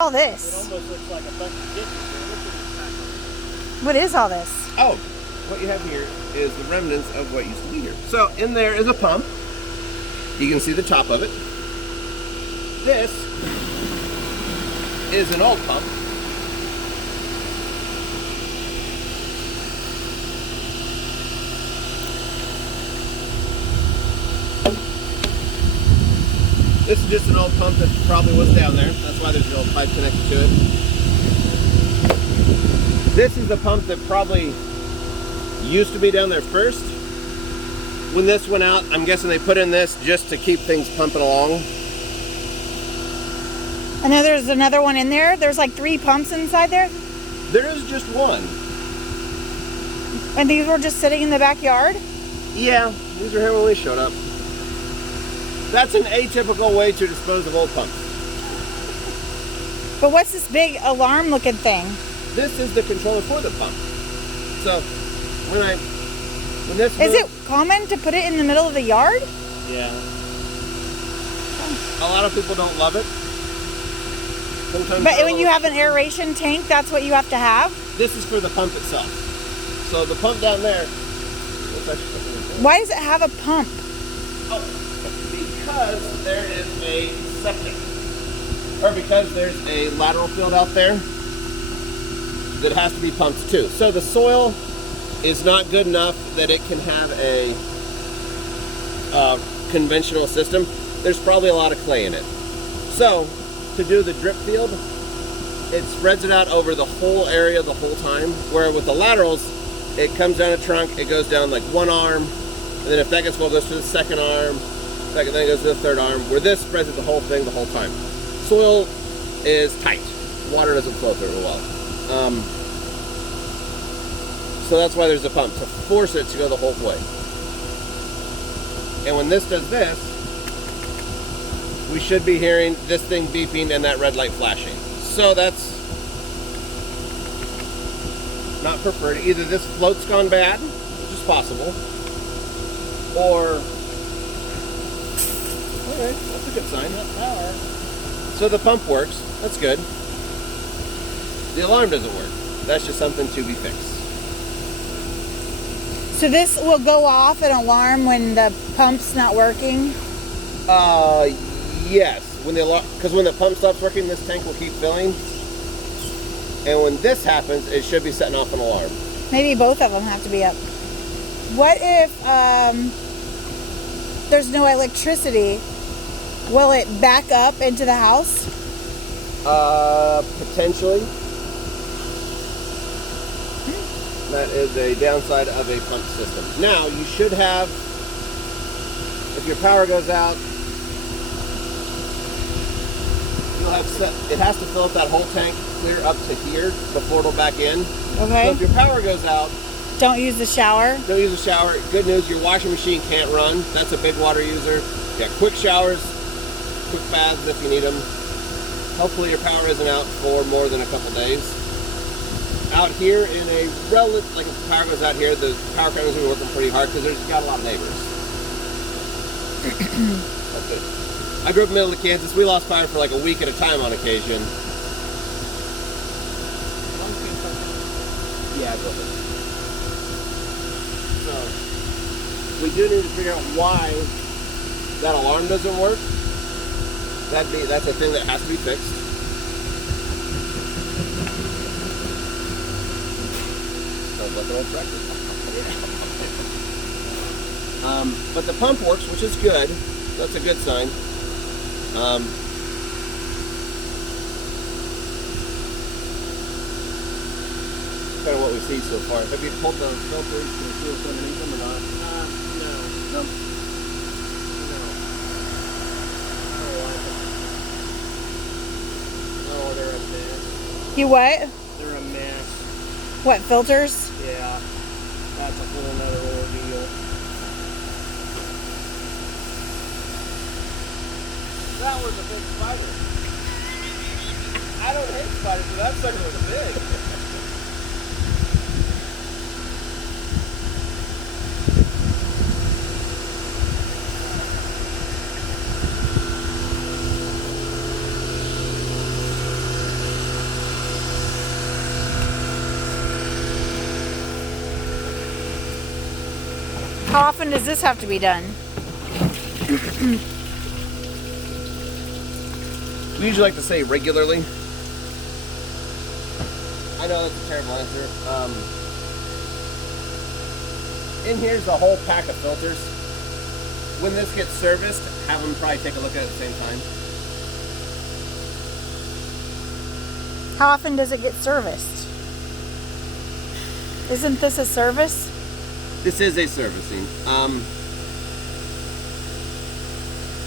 All It this? almost looks like a bunch of ditches. What is all this? Oh, what you have here is the remnants of what used to be here. So in there is a pump. You can see the top of it. This is an old pump. This is just an old pump that probably was down there. That's why there's an old pipe connected to it. This is the pump that probably used to be down there first. When this went out, I'm guessing they put in this just to keep things pumping along. I know there's another one in there. There's like 3 pumps inside there. There is just one. And these were just sitting in the backyard? Yeah, these were here when we showed up. That's an atypical way to dispose of old pumps. But what's this big alarm looking thing? This is the controller for the pump. So when this Is it common to put it in the middle of the yard? Yeah. A lot of people don't love it. Sometimes But when you have an aeration tank, that's what you have to have? This is for the pump itself. So the pump down there. Why does it have a pump? Oh, because there is a septic. Or because there's a lateral field out there that has to be pumped too. So the soil is not good enough that it can have a conventional system. There's probably a lot of clay in it. So to do the drip field, it spreads it out over the whole area the whole time, where with the laterals, it comes down a trunk, it goes down like one arm, and then if that gets full, it goes to the second arm, then it goes to the third arm, where this spreads it the whole thing the whole time. Soil is tight. Water doesn't flow through it well. So that's why there's a pump, to force it to go the whole way. And when this does this, we should be hearing this thing beeping and that red light flashing. So that's not preferred. Either this float's gone bad, which is possible, or, okay, that's a good sign. Power. So the pump works, that's good. The alarm doesn't work. That's just something to be fixed. So this will go off an alarm when the pump's not working? Yes. Because when the pump stops working, this tank will keep filling. And when this happens, it should be setting off an alarm. Maybe both of them have to be up. What if there's no electricity? Will it back up into the house? Potentially. That is a downside of a pump system. Now, you should have, if your power goes out, you'll have it has to fill up that whole tank clear up to here before it'll back in. Okay. So if your power goes out, Don't use the shower? don't use a shower. Good news, your washing machine can't run. That's a big water user. Yeah, quick showers, quick baths if you need them. Hopefully your power isn't out for more than a couple days. Out here in a relative, like if the power goes out here, the power company's gonna be working pretty hard because there's got a lot of neighbors. That's good. I grew up in the middle of Kansas. We lost power for like a week at a time on occasion. Yeah, go ahead. So we do need to figure out why that alarm doesn't work. That's a thing that has to be fixed. Sounds like an old tractor. But the pump works, which is good. That's a good sign. Kind of what we see so far. Have you pulled the filters to see what's underneath them or not? No. No. Oh, they're a mess. You what? They're a mess. What, filters? Yeah. That's a whole nother ordeal. That was a big spider. I don't hate spiders, but that sucker was big. How often does this have to be done? We usually like to say regularly. I know that's a terrible answer. In here's a whole pack of filters. When this gets serviced, have them probably take a look at it at the same time. How often does it get serviced? Isn't this a service? This is a servicing.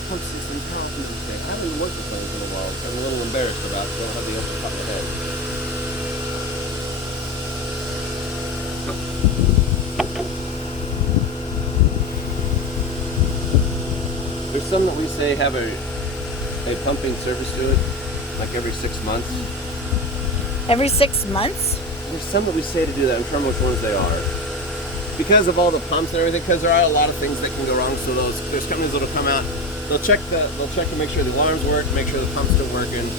Let's see, so how often does it take? I haven't worked with those in a while, so I'm a little embarrassed about it, so I don't have the answer top of my head. There's some that we say have a pumping service to it, like every 6 months. Every 6 months? There's some that we say to do that. I'm trying which ones they are. Because of all the pumps and everything, because there are a lot of things that can go wrong. So there's companies that'll come out, they'll check to make sure the alarms work, make sure the pump's still working.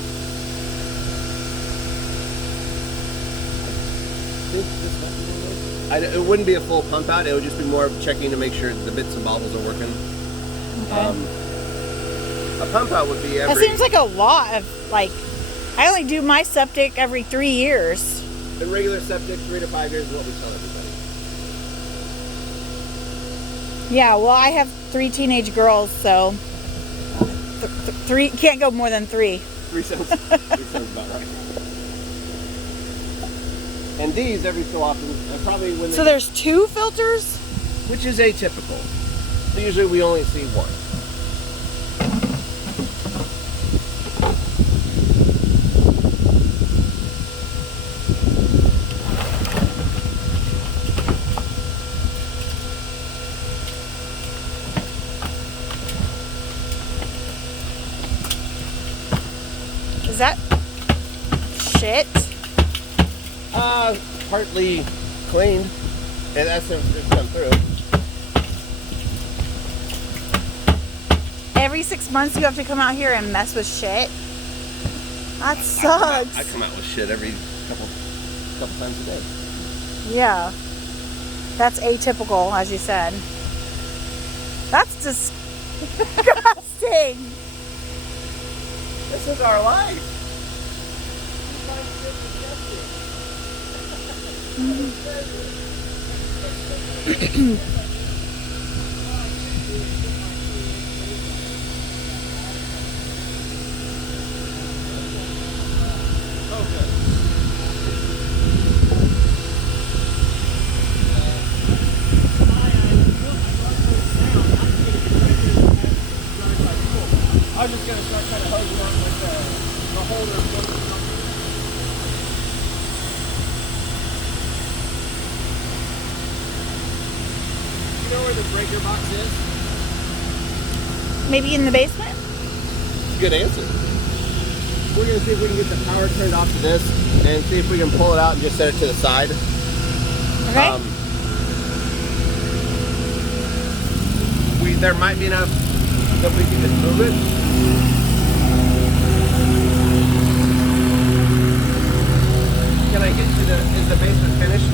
It wouldn't be a full pump out. It would just be more of checking to make sure the bits and bobbles are working. Okay. A pump out would be every... That seems like a lot of, like, I only do my septic every 3 years. The regular septic, 3 to 5 years is what we tell everybody. Yeah, well, I have 3 teenage girls, so three can't go more than 3. 3 sounds about right. And these every so often, probably when they... So there's 2 filters? Which is atypical. Usually we only see 1. Is that shit? Partly cleaned, and that's it's come through. Every 6 months you have to come out here and mess with shit? That sucks. I come out with shit every couple times a day. Yeah. That's atypical, as you said. That's disgusting. This is our life. I was just gonna start kind of hosing on with the holder. You know where the breaker box is? Maybe in the basement? Good answer. We're gonna see if we can get the power turned off to this and see if we can pull it out and just set it to the side. Okay. There might be enough that we can just move it. Can I get to is the basement finished?